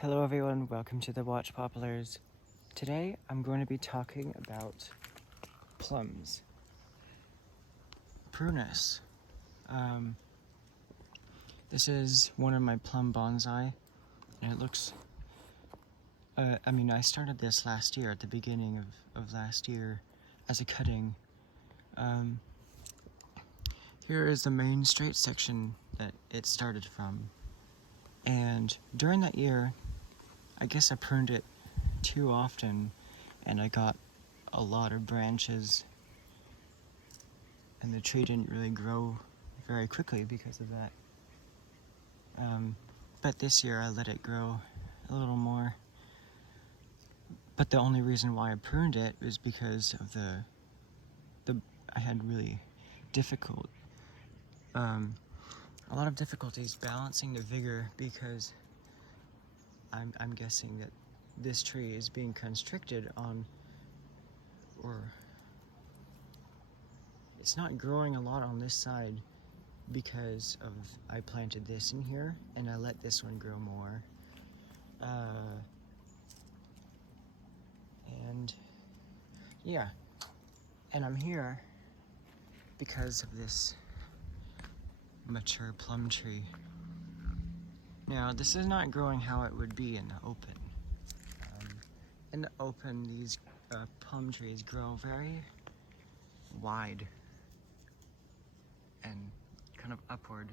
Hello everyone, welcome to the Watch Poplars. Today I'm going to be talking about plums. Prunus. This is one of my plum bonsai, and it looks, I started this last year, at the beginning of last year, as a cutting. Here is the main straight section that it started from, and during that year, I guess I pruned it too often, and I got a lot of branches, and the tree didn't really grow very quickly because of that. But this year I let it grow a little more. But the only reason why I pruned it was because of I had really a lot of difficulties balancing the vigor, because I'm guessing that this tree is being constricted on, or it's not growing a lot on this side because of I planted this in here and I let this one grow more. And yeah, and I'm here because of this mature plum tree. Now, this is not growing how it would be in the open. In the open, these plum trees grow very wide and kind of upward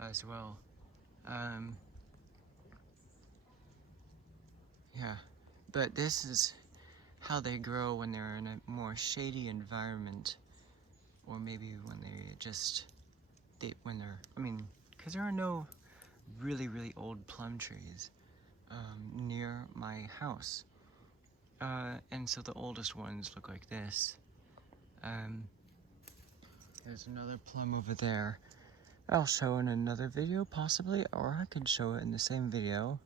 as well. Yeah, but this is how they grow when they're in a more shady environment, or maybe when because there are no really old plum trees near my house, and so the oldest ones look like this. There's another plum over there. I'll show in another video possibly, or I could show it in the same video,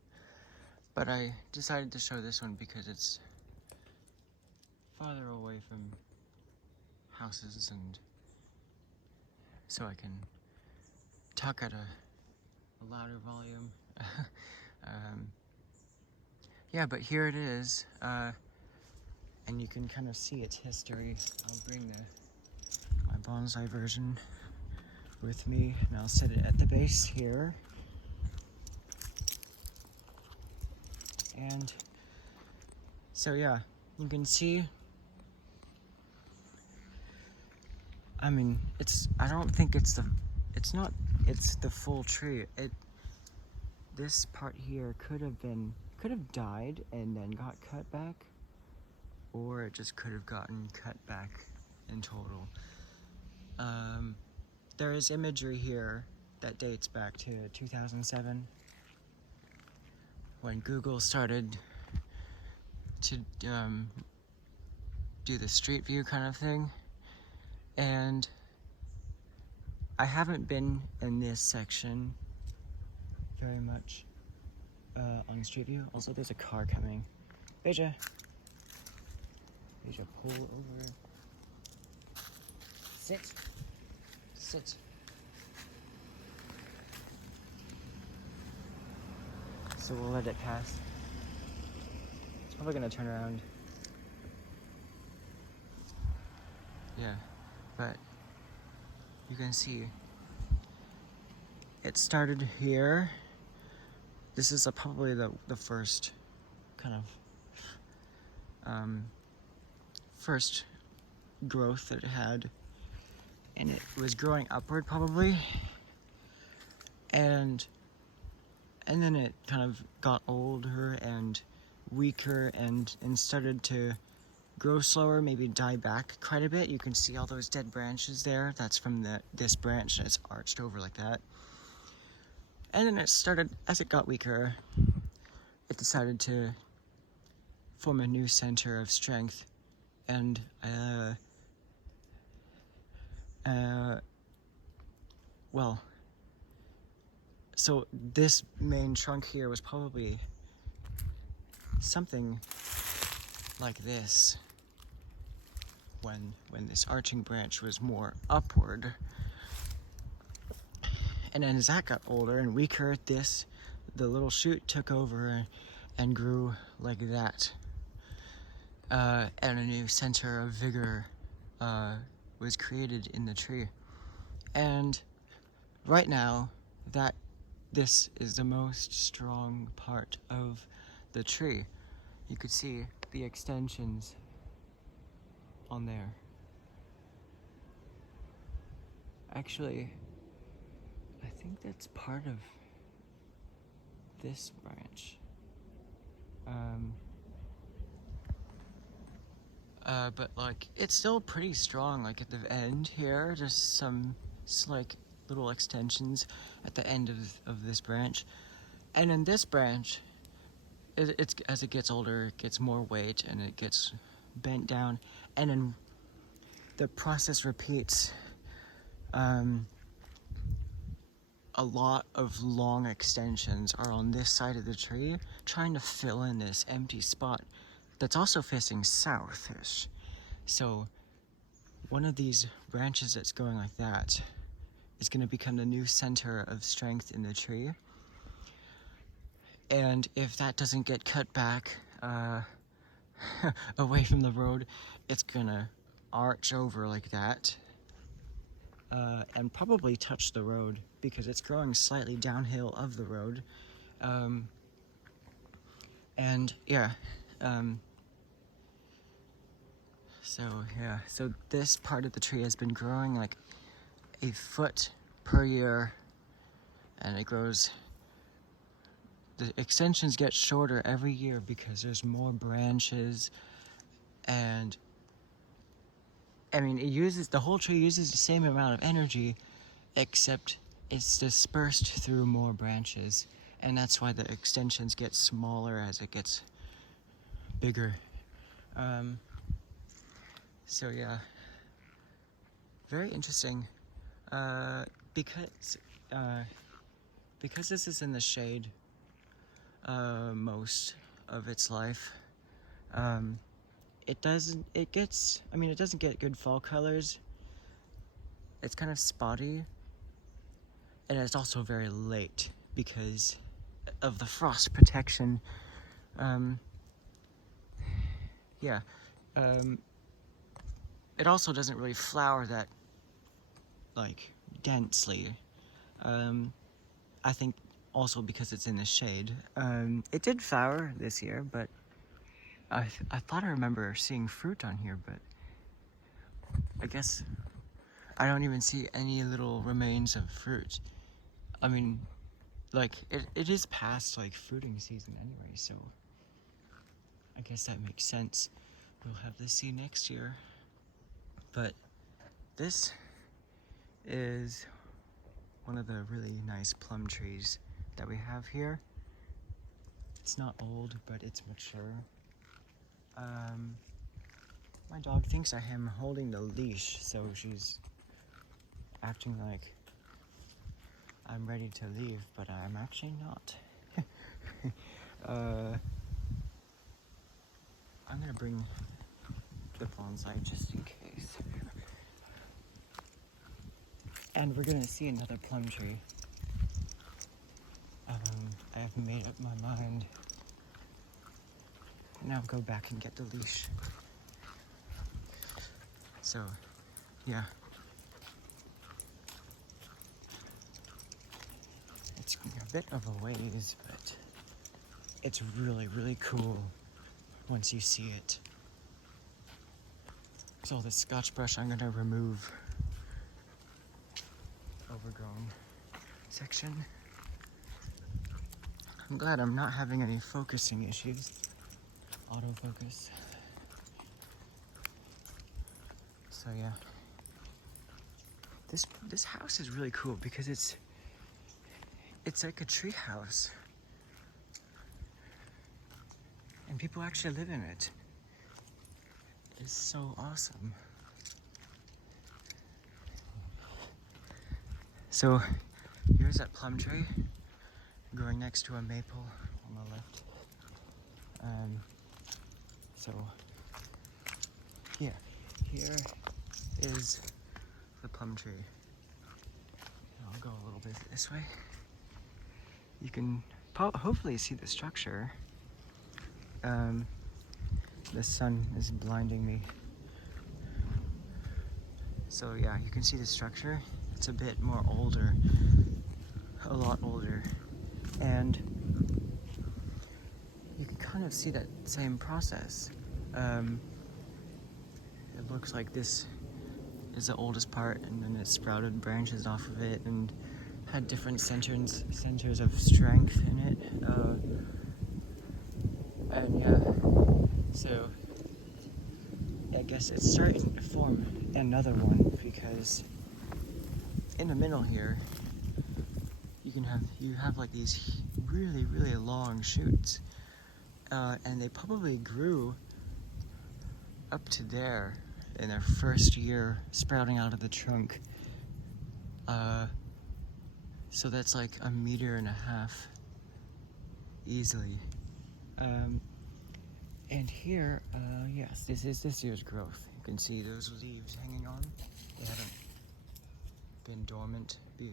but I decided to show this one because it's farther away from houses, and so I can talk at a louder volume. Yeah, but here it is, and you can kind of see its history. I'll bring my bonsai version with me, and I'll set it at the base here. And so yeah, you can see, I don't think it's the full tree. This part here could have died and then got cut back, or it just could have gotten cut back in total. There is imagery here that dates back to 2007, when Google started to do the street view kind of thing, and I haven't been in this section very much on street view. Also, there's a car coming. Beja, pull over. Sit. So we'll let it pass. It's probably gonna turn around. Yeah, but you can see it started here. This is probably the first kind of first growth that it had, and it was growing upward probably, and then it kind of got older and weaker and started to grow slower, maybe die back quite a bit. You can see all those dead branches there. That's from this branch that's arched over like that. And then it started, as it got weaker, it decided to form a new center of strength, and so this main trunk here was probably something like this when this arching branch was more upward. And then as that got older and weaker, this the little shoot took over and grew like that. And a new center of vigor was created in the tree. And right now, this is the most strong part of the tree. You could see the extensions on there. Actually, I think that's part of this branch. But like, it's still pretty strong. Like at the end here, there's some like little extensions at the end of this branch. And in this branch, it's as it gets older, it gets more weight and it gets bent down. And then the process repeats. A lot of long extensions are on this side of the tree, trying to fill in this empty spot that's also facing south-ish. So one of these branches that's going like that is going to become the new center of strength in the tree. And if that doesn't get cut back away from the road, it's going to arch over like that. And probably touch the road because it's growing slightly downhill of the road. And yeah, so this part of the tree has been growing like a foot per year, and it grows, the extensions get shorter every year because there's more branches. And I mean, the whole tree uses the same amount of energy, except it's dispersed through more branches, and that's why the extensions get smaller as it gets bigger. So yeah, very interesting. Because this is in the shade most of its life. It doesn't get good fall colors. It's kind of spotty, and it's also very late because of the frost protection. It also doesn't really flower that like densely. I think also because it's in the shade. It did flower this year, but I thought I remember seeing fruit on here, but I guess I don't even see any little remains of fruit. I mean, like, it is past, like, fruiting season anyway, so I guess that makes sense. We'll have to see next year. But this is one of the really nice plum trees that we have here. It's not old, but it's mature. My dog thinks I am holding the leash, so she's acting like I'm ready to leave, but I'm actually not. I'm gonna bring the bonsai just in case. And we're gonna see another plum tree. I have made up my mind. Now go back and get the leash. So, yeah. It's a bit of a ways, but it's really, really cool once you see it. So the Scotch brush I'm gonna remove overgrown section. I'm glad I'm not having any focusing issues. Autofocus. So yeah. This house is really cool because it's like a tree house. And people actually live in it. It's so awesome. So here's that plum tree growing next to a maple on the left. So yeah, here is the plum tree. I'll go a little bit this way. You can hopefully see the structure. The sun is blinding me. So yeah, you can see the structure. It's a bit more older, a lot older. And you can kind of see that same process. It looks like this is the oldest part, and then it sprouted branches off of it and had different centers of strength in it. And yeah, so I guess it's starting to form another one, because in the middle here you have like these really long shoots, and they probably grew up to there in their first year sprouting out of the trunk. So that's like 1.5 meters easily. And here, yes, this is this year's growth. You can see those leaves hanging on. They haven't been dormant. They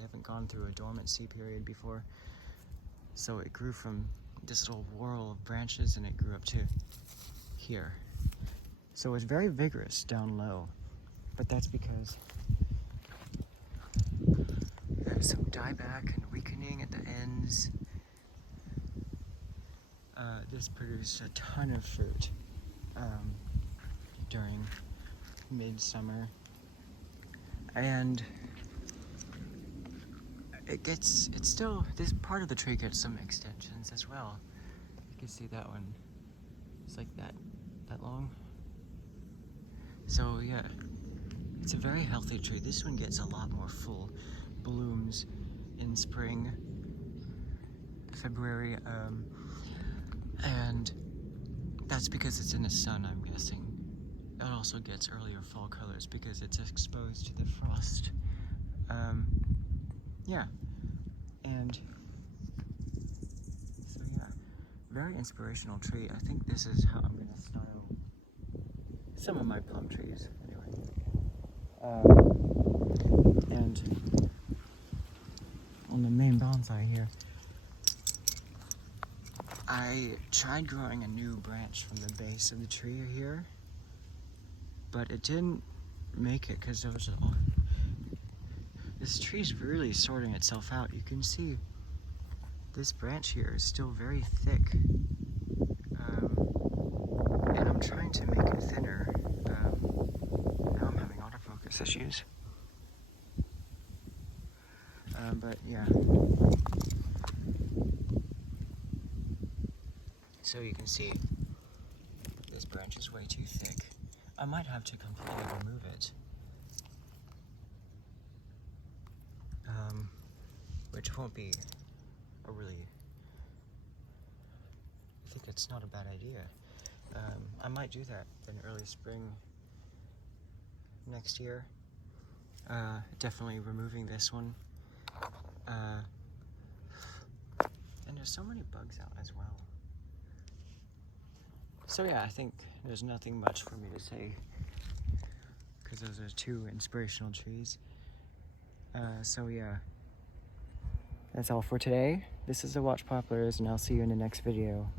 haven't gone through a dormancy period before. So it grew from this little whorl of branches, and it grew up to here. So it's very vigorous down low, but that's because there's some dieback and weakening at the ends. This produced a ton of fruit during midsummer, and it's still, this part of the tree gets some extensions as well. You can see that one. It's like that long. So yeah, it's a very healthy tree. This one gets a lot more full blooms in spring, February, and that's because it's in the sun, I'm guessing. It also gets earlier fall colors because it's exposed to the frost. Yeah, and so yeah, very inspirational tree. I think this is how I'm gonna style some of my plum trees, anyway. And on the main bonsai here, I tried growing a new branch from the base of the tree here, but it didn't make it because this tree's really sorting itself out. You can see this branch here is still very thick, and I'm trying to make it thinner. Now I'm having autofocus issues. But yeah. So you can see this branch is way too thick. I might have to completely remove it. Which won't be a really, I think it's not a bad idea. I might do that in early spring next year. Definitely removing this one. And there's so many bugs out as well. So yeah, I think there's nothing much for me to say, because those are two inspirational trees. So yeah, that's all for today. This is the Watch Poplars, and I'll see you in the next video.